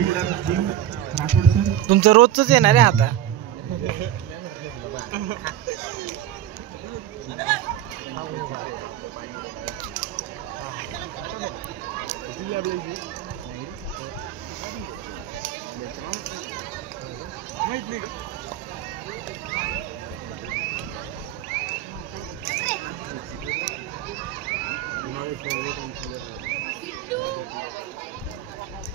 Fitness gym Rathod sir. तुमचं रोजच येणार आहे आता.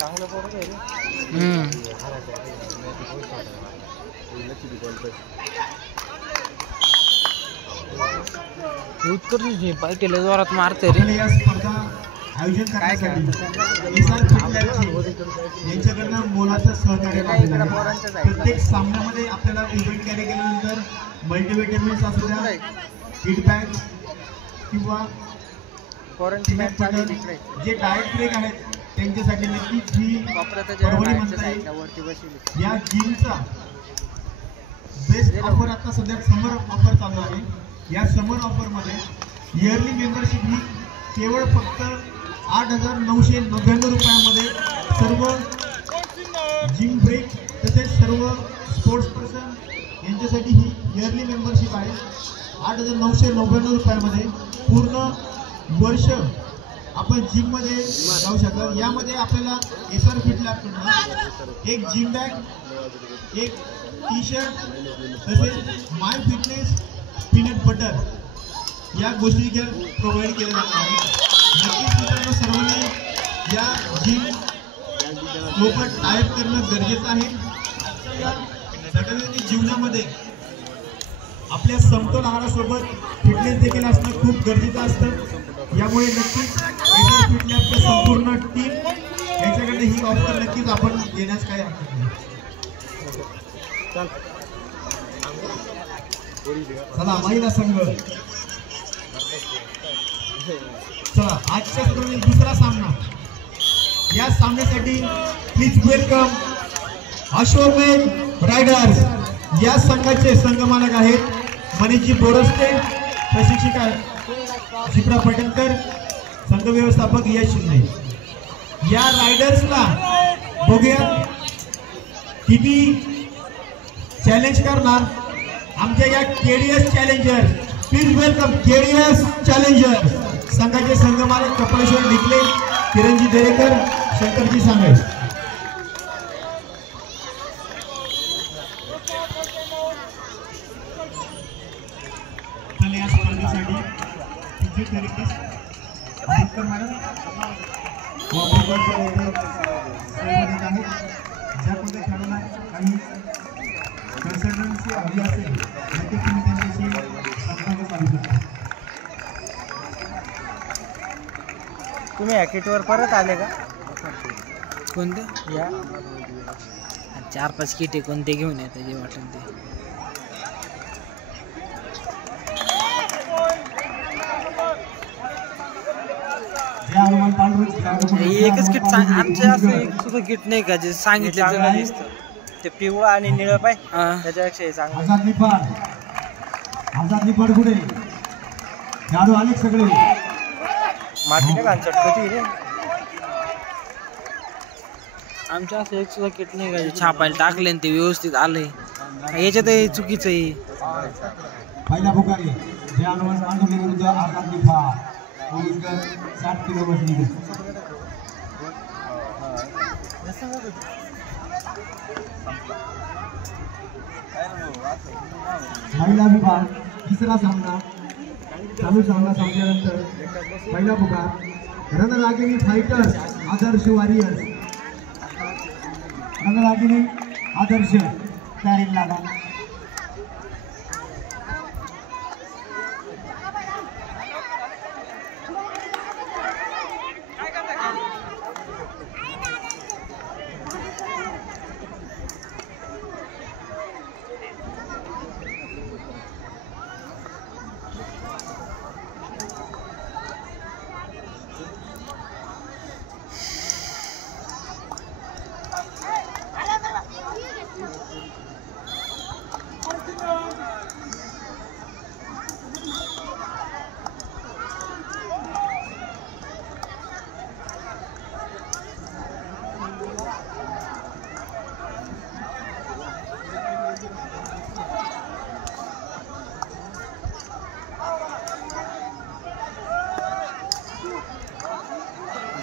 चांगलं पोरं आहे रे. उत्कर्ष पाहिजे जोरात मारते रे. या स्पर्धा आयोजन करण्यासाठी यांच्याकडनं मोलाचं सहकार्य लाभलेलं आहे. प्रत्येक सामन्यामध्ये आपल्याला इव्हेंट कॅरी केल्यानंतर मल्टीव्हिटॅमिन्स असू द्या, फीडबॅक किंवा जे डाएट ब्रेक आहेत त्यांच्यासाठी नक्कीच ही परवडी म्हणता येईल. या जिमचा बेस्ट ऑफर आता सध्या समर ऑफर चालू आहे. या समर ऑफरमध्ये इयरली मेंबरशिप ही केवळ फक्त 8,999 रुपयामध्ये सर्व जिम ब्रेक तसेच सर्व स्पोर्ट्स पर्सन यांच्यासाठी ही इयरली मेंबरशिप आहे. 8,999 रुपयामध्ये पूर्ण वर्ष आपण जिममध्ये जाऊ शकतो. यामध्ये आपल्याला एसआर फिट लॅबकडून एक जिम बॅग, एक टी शर्ट तसेच माय फिटनेस पीनट बटर या गोष्टी प्रोव्हाइड केल्या जात आहेत. नक्कीच मित्रांनो सर्वांनी या जिम सोबत टाईप करणं गरजेचं आहे. या दैनंदिन जीवनामध्ये आपल्या समतोल आहारासोबत फिटनेस देखील असणं खूप गरजेचं असतं. यामुळे नक्कीच एसआर फिट लॅबच्या संपूर्ण टीम यांच्याकडे ही ऑफर नक्कीच आपण देण्यास काही हरकत नाही. चला महिला संघ, चला आजच्या स्पर्धेतील दुसरा सामना. या सामन्यासाठी प्लीज वेलकम अश्वमेध रायडर्स. या संघाचे संघमालक आहेत मनीषजी बोरस्ते, प्रशिक्षिका शिप्रा पटणकर, संघ व्यवस्थापक यश शिंदे. या रायडर्सला बघूया किती चॅलेंज करणार आमच्या या KDS challenger. Please welcome KDS challenger. संघाचे संघमालक कपालेश्वर निकले, किरणजी देरेकर, शंकरजी सांगळे. या स्पर्धेसाठी ज्यामध्ये खेळायला काही कन्सल्टन्सी हवी असेल नक्कीच तुम्ही त्यांच्याशी संपर्क साधू शकता. तुम्ही या किटवर परत आले का? कोणते? या 4-5 किट आहे, कोणते घेऊन येते जे वाटेल ते. एकच किट आमचे असं एक सुद्धा किट नाही का जे सांगितलं दिसतं. ते पिवळं आणि निळं पाय त्याच्यापेक्षा हे चांगलं. आझाद निफाड पुढे खेळाडू अनेक सगळे माती नाही घाल चटकती रे. आमच्या असं एक सुद्धा किट नाही का जे छापायला टाकले ते व्यवस्थित आलंय. याच्यात चुकीचं आहे. पहिला पुकारी जे अनुवाद मांडवली विरुद्ध आझाद निफाड 60 किलो वजनी. महिला विभाग तिसरा सामना चालू सामना संपल्यानंतर पहिला पुकार रणरागिणी फायटर्स आदर्श वॉरियर्स. रणरागिणी आदर्श तयारीला लागा.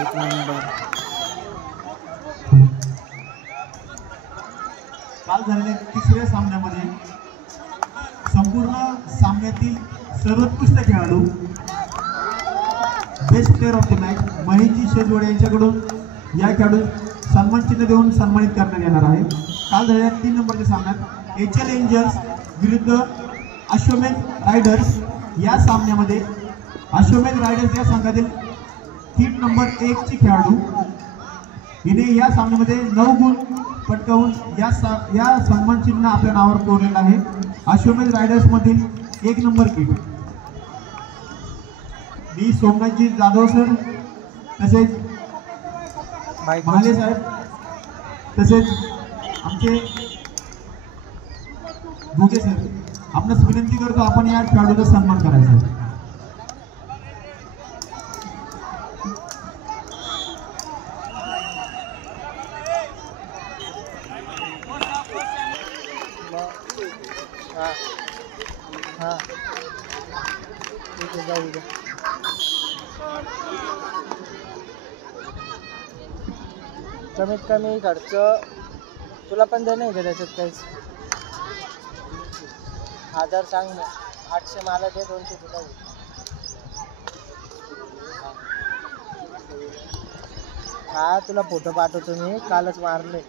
एक नंबर. काल झालेल्या तिसऱ्या सामन्यामध्ये संपूर्ण सामन्यातील सर्वोत्कृष्ट खेळाडू best player of the match Maheshji Shejwade यांच्याकडून या खेळाडू सन्मान चिन्ह देऊन सन्मानित करण्यात येणार आहे. काल झालेल्या 3 नंबरच्या सामन्यात HL एंजल्स विरुद्ध अश्वमेध रायडर्स या सामन्यामध्ये अश्वमेध रायडर्स या संघातील 3 नंबर 1 ची खेळाडू हिने या सामन्यामध्ये 9 गुण पटकावून या सन्मान चिन्ह आपल्या नावावर कोरलेलं आहे. अश्वमेध रायडर्स मधील 1 नंबर किट मी सोमनाथजी जाधव सर तसेच महाले साहेब तसेच आमचे भोगे सर आपणास विनंती करतो आपण या खेळाडूचा सन्मान करायचा. कमीत कमी खर्च तुला पण दे नाही का त्याच्यात काहीच. 1000 सांग ना. 800 मला दे, 200 तुला दे. हा तुला फोटो पाठवतो मी, कालच मारले.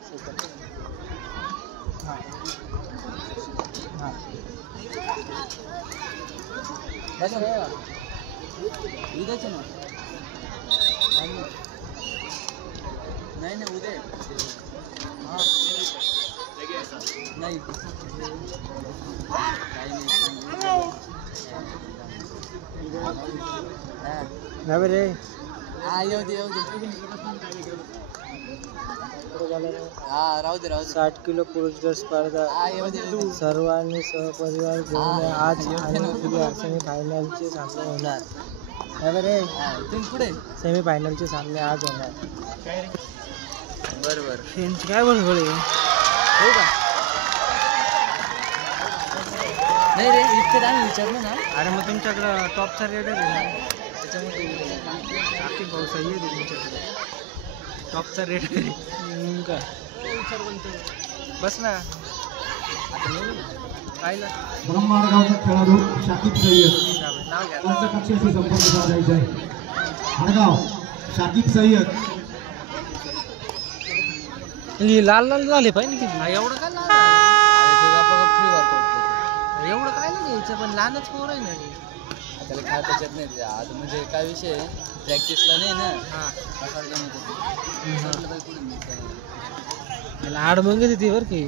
हां बस रे उद्याच ना. नाही नाही उद्या हां नाही काही रे. हा येऊ दे हा राहू दे 60 किलो पुरुष गट स्पर्धा सर्वांनी सहपरिवार घेऊन आज आणि उद्या सेमीफायनलचे सामने होणार. रे पुढे सेमीफायनलचे सामने आज होणार. बरोबर त्यांची काय बरोबर आहे हो का. नाही रे इतके आम्ही विचारलं ना. अरे मग तुमच्याकडं टॉपचा रेडर आहे ना, त्याच्यामध्ये आकिब भाऊ सही आहे तुमच्याकडे टॉपचा रेडर आहे का. विचार बनतो बस ना. पाहिलं ब्रह्माडगावचा खेळाडू शाकिब सय्यद नाव घ्या. कोणत्या कक्षाशी संपर्क साधायचा आहे. आडगाव शाकिब सय्यद लाल लाल झाले पाहिजे किती. एवढं काय लाल फ्री वर्कआउट एवढं काय नाही घ्यायचं, पण लहानच पोर आहे ना. त्याला काय त्याच्यात नाही आज म्हणजे काय विषय प्रॅक्टिसला नाही ना. त्याला आड मग ती बरं की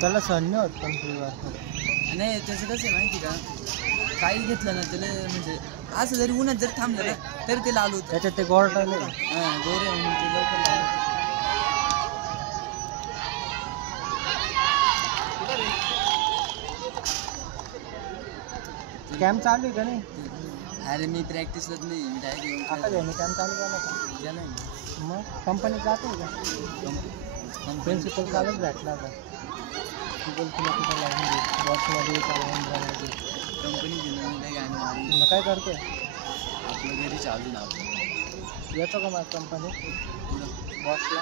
त्याला सण नाही होत. पण फ्री वर्कआउट नाही त्याचं कसं आहे माहिती का, काही घेतलं ना त्याला म्हणजे असं जरी उन्हात जर थांबलं ना तरी ते लाल होतं. त्याच्यात ते गोरटाले गोरे म्हणून ते लवकर कॅम्प चालू आहे का नाही. अरे मी प्रॅक्टिसलाच नाही. मी डायरेक्ट आता कॅम्प चालू केला का गेला नाही. मग कंपनीत जातो का. प्रिन्सिपल कालच भेटला होता. तुला कुठं लावून दे बॉसमध्ये चालवून कंपनी घेऊन मग काय करतोय आपलं घरी चालू ना. येतो का मग कंपनी बॉसला.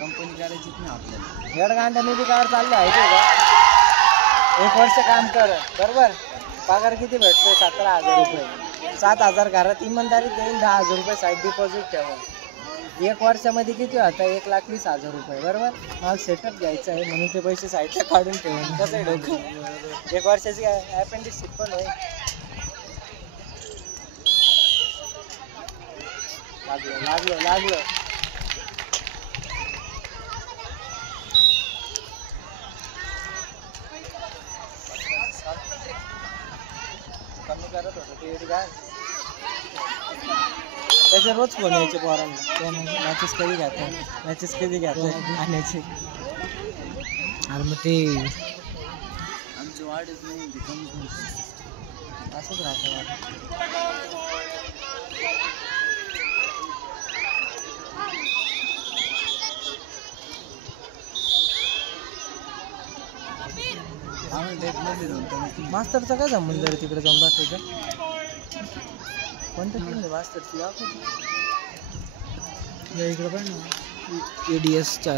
कंपनी करायचीच नाही आपल्याला. येड गांड्या निधी काय चाललं आहे का. 1 वर्ष काम कर बरोबर. पगार किती भेटतोय 17,000 रुपये. 7,000 घरात इमानदारीत देईल. 10,000 रुपये साईड डिपॉझिट ठेवा. 1 वर्षामध्ये किती होता 1,20,000 रुपये बरोबर. मला सेटअप घ्यायचं आहे म्हणून ते पैसे साईडला काढून ठेवून कसं आहे डोकं. 1 वर्षाची ॲपेंडिक्स पण होईल. लागलं कमी करत होतं ते काय. त्याचे रोज फोन यायचे पोरांना. मॅचेस कधी घ्यायचं आणायचे. अरे मग ते आमची वाढच नाही असंच राहतं. मास्तरचा काय संबंध आहे तिकडे जाऊन बसायचं. कोणतं टीम वाचतात तुला इकडे पण ना ADSच्या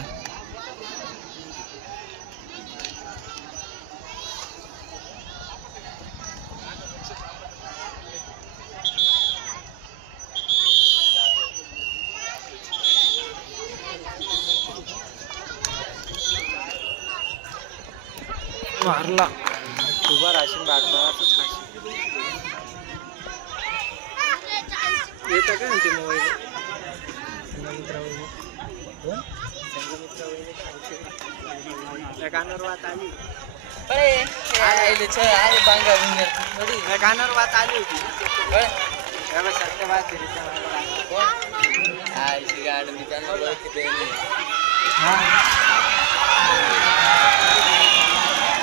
मारला उभा राशीन बागबातच खाशील येतं का ते मोबाईल कानावर वात आली कानावर वात आली होती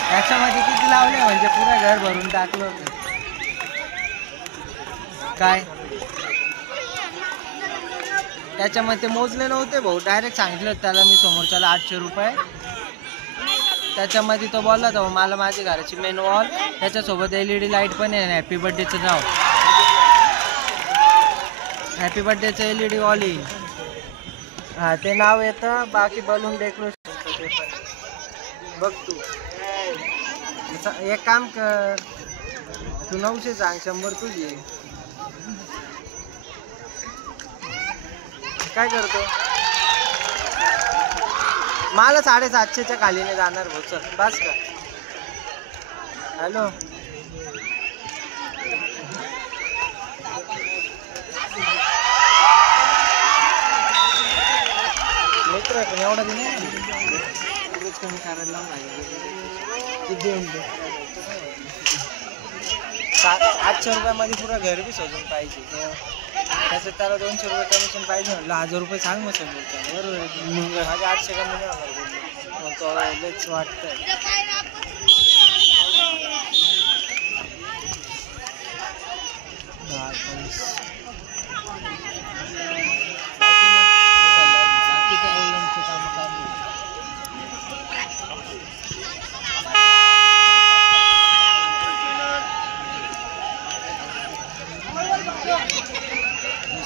त्याच्यामध्ये किती लावले म्हणजे पुरा घर भरून टाकलं होतं काय त्याच्यामध्ये मोजले नव्हते भाऊ डायरेक्ट सांगितलं त्याला मी समोरच्याला 800 रुपये त्याच्यामध्ये तो बोलला होता मला माझी घराची मेन वॉल त्याच्यासोबत LED लाईट पण आहे हॅपी बर्थडेचं नाव हॅपी बर्थडेचं LED वॉल येईल हा ते नाव येतं बाकी बलून डेकोरेशन बघ तू एक काम कर तू 900 सांग 100 तुझी काय करतो मला 750च्या खालीने जाणार भाऊ चल बस का हॅलो मित्र पण एवढा बी नाही कमी करायला किती 800 रुपयामध्ये पुरा घर बी सजून पाहिजे त्याचं त्याला 200 रुपये कमिशन पाहिजे म्हटलं 1000 रुपये सांग मग समोरचा बरोबर मग माझे 800 कमी नाही होणार मग तो लयच वाटतंय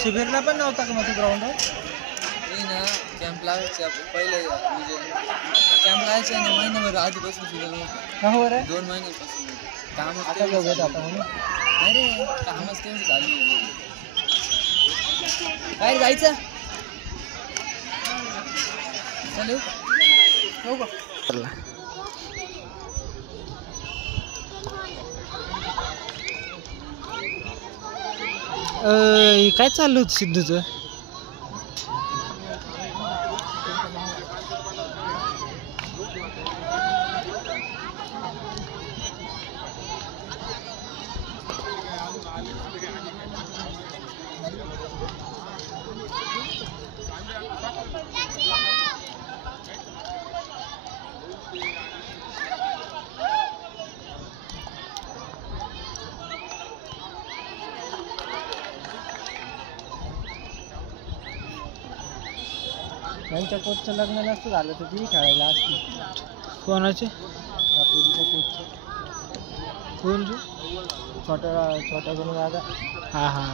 शिबिरला पण नव्हता का मग ग्राउंडवर मी ना कॅम्प लावायच्या पहिले म्हणजे कॅम्प लावायच्या ना महिनाभर आधीपासून सुरू होतं का हो रे 2 महिन्यापासून कामच आता बघत आता म्हणून नाही रे कामच तेवढं चालू काय जायचं चालू हो का काय चाललं होतं सिद्धूचं त्यांच्या कोचचं लग्न नसतं झालं तर ती खेळायला असती कोणाचे पुरीच्या कोचचं कोण रे छोटा गणू दादा हा हा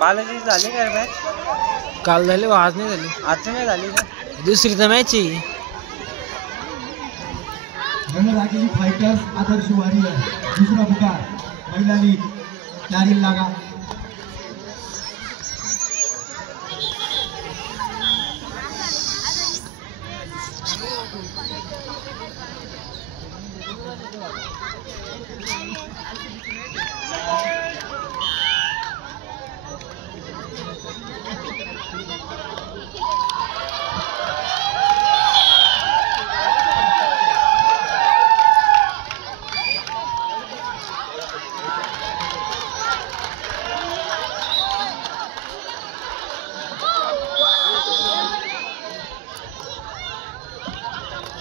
बालाजी झाली काय मॅच काल झाली आज नाही झाली आज नाही झाली का दुसरी तर मॅच आहे रणरागिणी फायटर्स आदर्श वारियर दूसरा पुकार महिला लीग चारिल लागा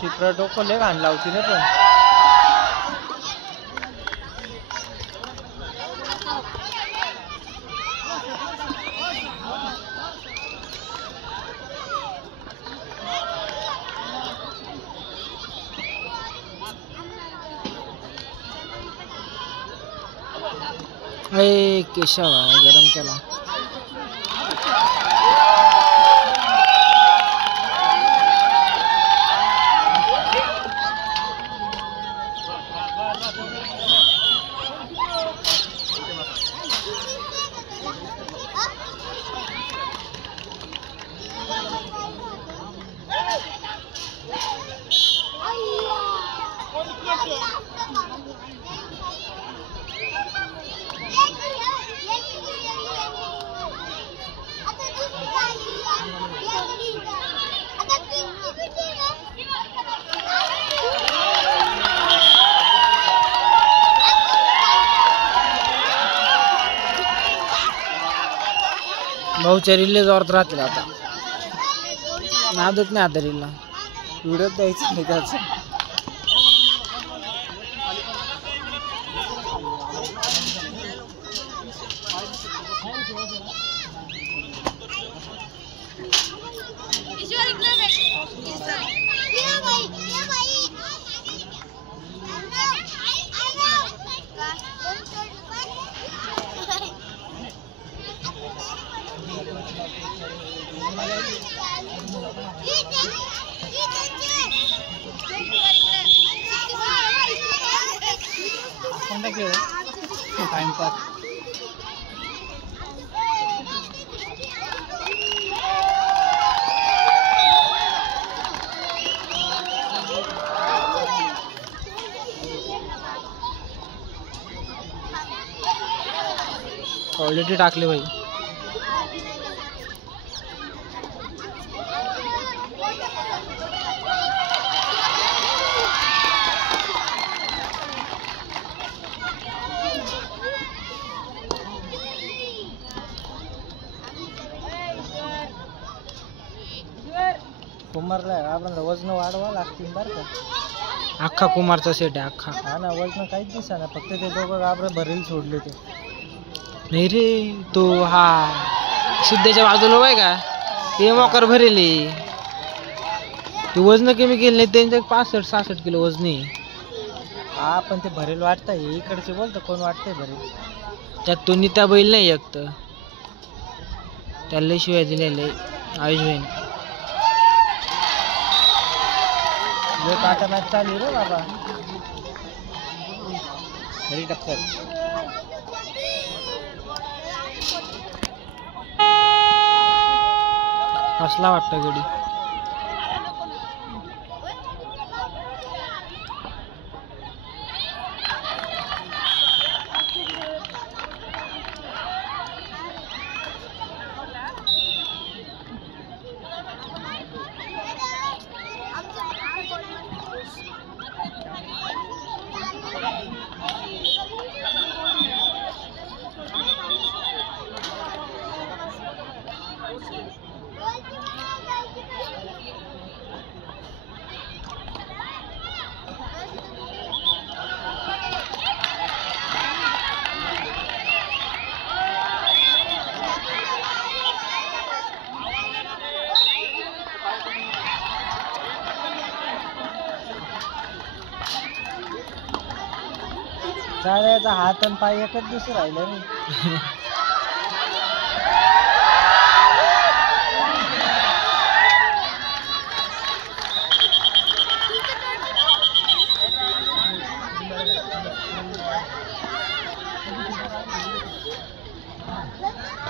चित्र डोकं लय घाण लावती रे पण ए केशव गरम केला. भाऊच्या रिल्ले जोरात राहतील आता. नादच नाही आता रिल्ला व्हिडिओ द्यायचं नाही त्याचं. टाइमपास. क्वालिटी टाकली भाई. कुमारला आपल्याला वजन वाढवा लागतील बरं का. अख्खा कुमारचा सेट आहे अख्खा. हा ना वजन काहीच दिसा ना फक्त ते दोघं घाबरे भरेल सोडले ते. नाही रे तो हा सिद्धेच्या बाजूला आहे का ते मोकर भरेले. ते वजन कमी केलं नाही त्यांच्या 65-66 किलो वजन आहे. हा पण ते भरेल वाटतंय इकडचे बोलतं कोण वाटतंय भरेल. त्यात तो निता बैल नाही एक तर त्याला शिवाय दिलेले आयुष भाईने. एक आता मॅच चालू रे बाबा. खरी टक्कर. कसला वाटतं गडी. चाळ्याचा हात आणि पाय एकच दिसून राहिलं रे.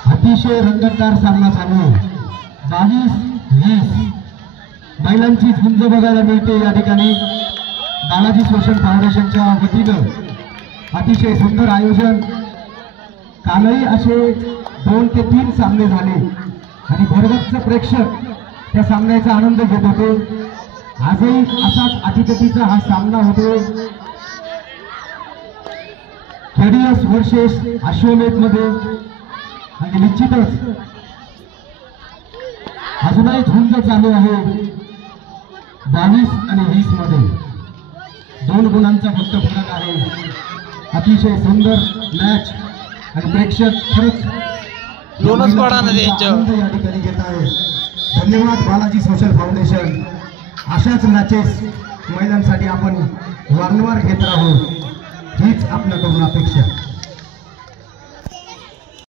अतिशय रंगतदार सामना चालू आहे. 22-20 महिलांची झुंज बघायला मिळते या ठिकाणी. बालाजी सोशल फाउंडेशनच्या वतीनं अतिशय सुंदर आयोजन. कालही असे 2 ते 3 सामने झाले आणि भरगच्च प्रेक्षक त्या सामन्याचा आनंद घेत होते. आजही असाच अटीतटीचा हा सामना होतो. खेडियस वर्सेस अश्वमेध मध्ये आणि निश्चितच अजूनही झुंज चालू आहे. 22 आणि 20 मध्ये 2 गुणांचा फक्त फरक आहे. अतिशय सुंदर मॅच आणि प्रेक्षक खरंच या ठिकाणी घेत आहे. धन्यवाद बालाजी सोशल फाउंडेशन. अशाच मॅचेस महिलांसाठी आपण वारंवार घेत राहू हीच आपल्याकडून अपेक्षा.